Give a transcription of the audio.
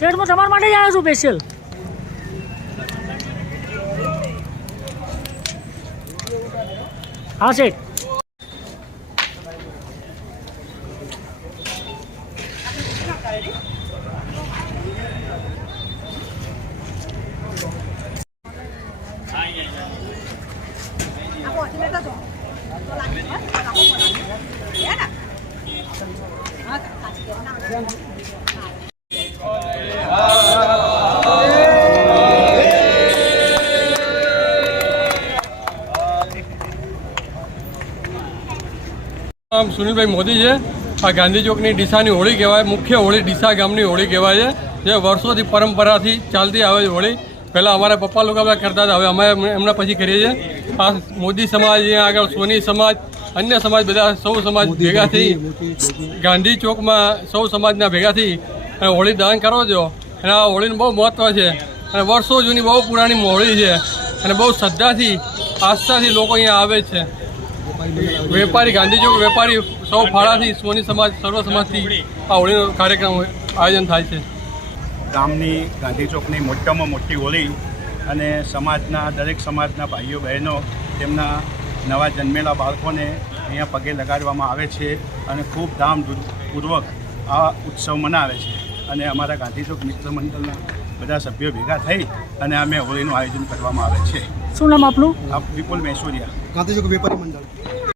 શેઠ હું તમારા માટે જ આવ્યો છું સ્પેશિયલ. હા શેઠ. નામ સુનિલભાઈ મોદી છે. આ ગાંધી ચોકની ડીસાની હોળી કહેવાય. મુખ્ય હોળી ડીસા ગામની હોળી કહેવાય છે, જે વર્ષોથી પરંપરાથી ચાલતી આવે છે હોળી. પહેલાં અમારા પપ્પા લોકો બધા કરતા હતા, હવે અમે એમના પછી કરીએ છીએ. આ મોદી સમાજ, અહીંયા આગળ સોની સમાજ, અન્ય સમાજ, બધા સૌ સમાજ ભેગા થઈ ગાંધી ચોકમાં સૌ સમાજના ભેગા થઈ અને હોળી દહન કરો છો. અને આ હોળીનું બહુ મહત્ત્વ છે અને વર્ષો જૂની બહુ પુરાણી હોળી છે અને બહુ શ્રદ્ધાથી આસ્થાથી લોકો અહીંયા આવે છે. વેપારી, ગાંધી ચોક વેપારી સૌ ફાળાથી, સોની સમાજ, સર્વ સમાજથી આ હોળીનો કાર્યક્રમ આયોજન થાય છે. ગામની ગાંધી ચોકની મોટામાં મોટી હોળી અને સમાજના દરેક સમાજના ભાઈઓ બહેનો તેમના નવા જન્મેલા બાળકોને અહીંયા પગે લગાડવામાં આવે છે અને ખૂબ ધામપૂર્વક આ ઉત્સવ મનાવે છે. અને અમારા ગાંધી ચોક મિત્ર મંડળના બધા સભ્યો ભેગા થઈ અને અમે હોળીનું આયોજન કરવામાં આવે છે. શું નામ આપનું? વિપુલ મહેશ્વરિયા, ગાંધી ચોક વેપારી મંડળ.